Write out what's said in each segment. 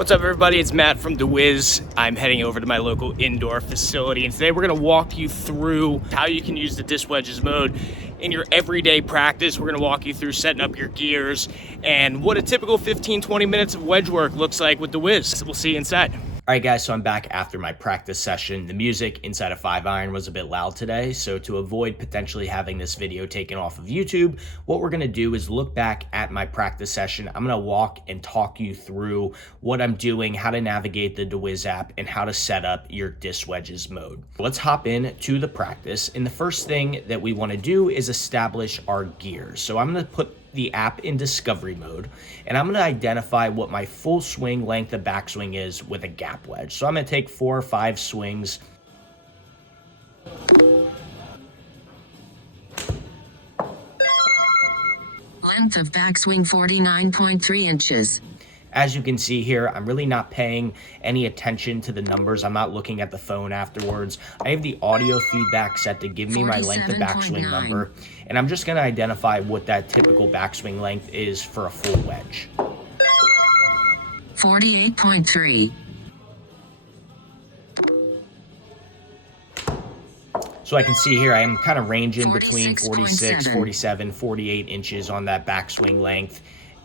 What's up, everybody? It's Matt from deWiz. I'm heading over to my local indoor facility, and today we're going to walk you through how you can use the DistWedges mode in your everyday practice. We're going to walk you through setting up your gears and what a typical 15-20 minutes of wedge work looks like with deWiz. We'll see you inside. All right, guys, so I'm back after my practice session. The music inside a 5-iron was a bit loud today, so to avoid potentially having this video taken off of YouTube, what we're going to do is look back at my practice session. I'm going to walk and talk you through what I'm doing, how to navigate the deWiz app, and how to set up your DistWedges mode. Let's hop in to the practice, and the first thing that we want to do is establish our gears. So I'm going to put the app in discovery mode, and I'm going to identify what my full swing length of backswing is with a gap wedge. So I'm going to take 4 or 5 swings. Length of backswing 49.3 inches. As you can see here, I'm really not paying any attention to the numbers. I'm not looking at the phone afterwards. I have the audio feedback set to give me my length of backswing number, and I'm just going to identify what that typical backswing length is for a full wedge. 48.3. So I can see here I am kind of ranging between 46, 46.7. 47, 48 inches on that backswing length.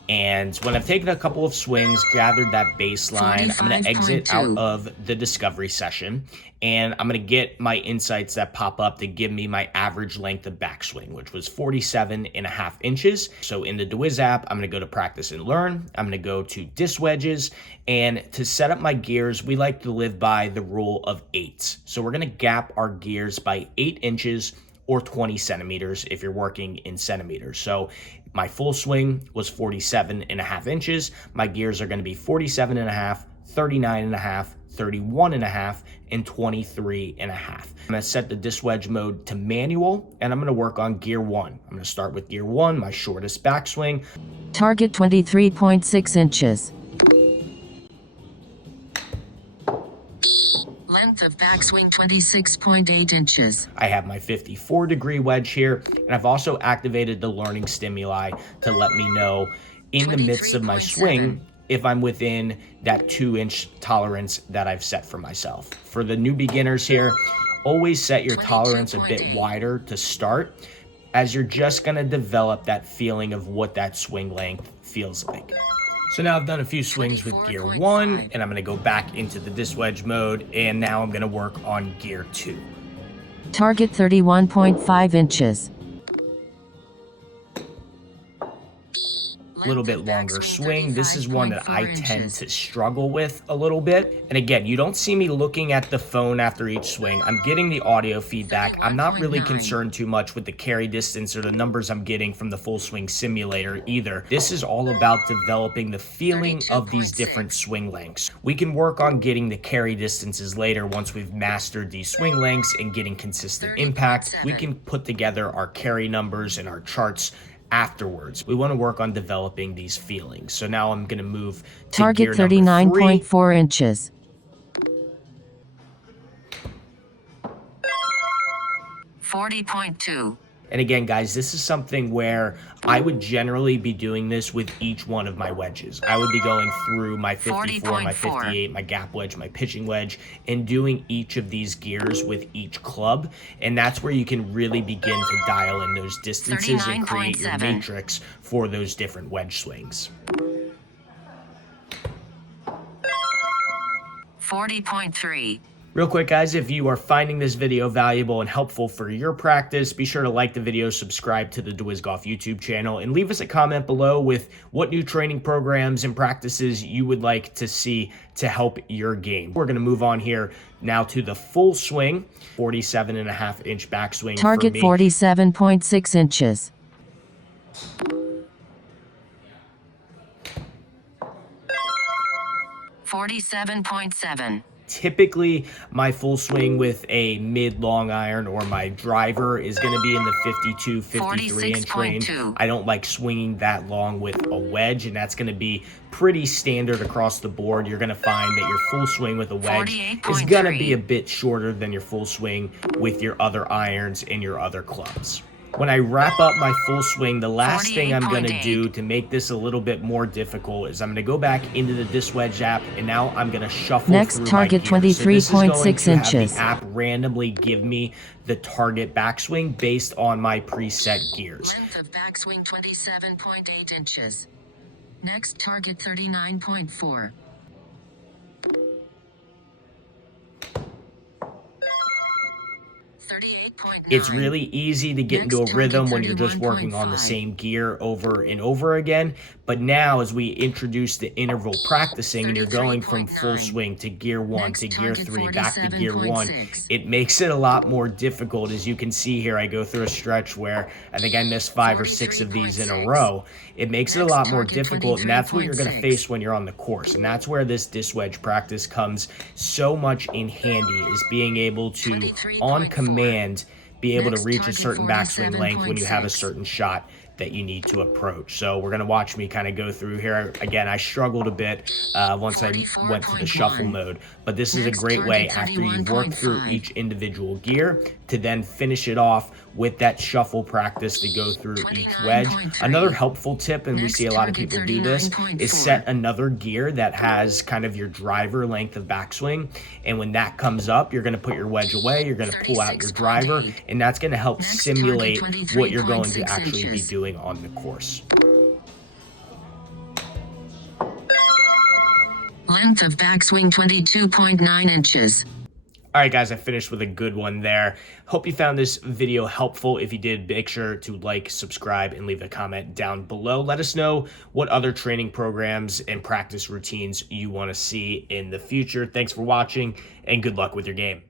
And when I've taken a couple of swings, gathered that baseline, I'm going to exit out of the discovery session, and I'm going to get my insights that pop up to give me my average length of backswing, which was 47.5 inches. So in the deWiz app, I'm going to go to practice and learn. I'm going to go to DistWedges, and to set up my gears, we like to live by the rule of 8s. So we're going to gap our gears by 8 inches or 20 centimeters if you're working in centimeters. So my full swing was 47.5 inches. My gears are going to be 47.5, 39.5, 31.5, and 23.5. I'm going to set the DistWedge mode to manual, and I'm going to work on gear 1. I'm going to start with gear 1, my shortest backswing. Target 23.6 inches. Length of backswing 26.8 inches. I have my 54-degree wedge here, and I've also activated the learning stimuli to let me know in the midst of my swing if I'm within that 2-inch tolerance that I've set for myself. For the new beginners here, always set your tolerance a bit wider to start, as you're just going to develop that feeling of what that swing length feels like. So now I've done a few swings with gear 1, and I'm going to go back into the DistWedge mode, and now I'm going to work on gear 2. Target 31.5 inches. A little bit longer swing. This is one that I tend to struggle with a little bit. And again, you don't see me looking at the phone after each swing. I'm getting the audio feedback. I'm not really concerned too much with the carry distance or the numbers I'm getting from the full swing simulator either. This is all about developing the feeling of these different swing lengths. We can work on getting the carry distances later once we've mastered these swing lengths and getting consistent impact. We can put together our carry numbers and our charts afterwards. We want to work on developing these feelings. So now I'm going to move to target 39.4 inches. $40.2. And again, guys, this is something where I would generally be doing this with each one of my wedges. I would be going through my 54, my 58, my gap wedge, my pitching wedge, and doing each of these gears with each club. And that's where you can really begin to dial in those distances and create your matrix for those different wedge swings. 40.3. Real quick, guys, if you are finding this video valuable and helpful for your practice, be sure to like the video, subscribe to the deWiz Golf YouTube channel, and leave us a comment below with what new training programs and practices you would like to see to help your game. We're going to move on here now to the full swing, 47.5-inch backswing. Target 47.6 inches. $47.7. Typically, my full swing with a mid-long iron or my driver is going to be in the 52, 53-inch range. I don't like swinging that long with a wedge, and that's going to be pretty standard across the board. You're going to find that your full swing with a wedge is going to be a bit shorter than your full swing with your other irons and your other clubs. When I wrap up my full swing, the last thing I'm going to 48.8. do to make this a little bit more difficult is I'm going to go back into the DistWedge app, and now I'm going to shuffle Next through target my gear. So this is going 23.6 to have inches. the app randomly give me the target backswing based on my preset gears. Length of backswing 27.8 inches. Next target 39.4. It's really easy to get into a Next rhythm target, when you're just working on the 31.5. same gear over and over again. But now as we introduce the interval practicing and you're going from full 33.9. swing to gear 1 Next to gear target, 3 back to gear 1, 47.6. it makes it a lot more difficult. As you can see here, I go through a stretch where I think I missed 5 or 6 of these in a 43.6. row. It makes it a Next lot more target, difficult, and that's what you're going to 23.6. face when you're on the course. And that's where this DistWedge practice comes so much in handy, is being able to, on 23.4. command, be able to Next reach a target, certain backswing length when you have a 47.6. certain shot that you need to approach. So we're going to watch me kind of go through here. Again, I struggled a bit once I went to the shuffle 44.1. mode, but this is a Next great way target, after you've worked through 31.5. each individual gear to then finish it off with that shuffle practice to go through each wedge. 29.3. Another helpful tip, and we Next see a lot of target, people do this, 39.4. is set another gear that has kind of your driver length of backswing. And when that comes up, you're going to put your wedge away, you're going to pull out your driver, 36.8. and that's going to help Next simulate target, what you're going to 23.6 actually be inches. doing on the course. Length of backswing 22.9 inches. All right, guys, I finished with a good one there. Hope you found this video helpful. If you did, make sure to like, subscribe, and leave a comment down below. Let us know what other training programs and practice routines you want to see in the future. Thanks for watching, and good luck with your game.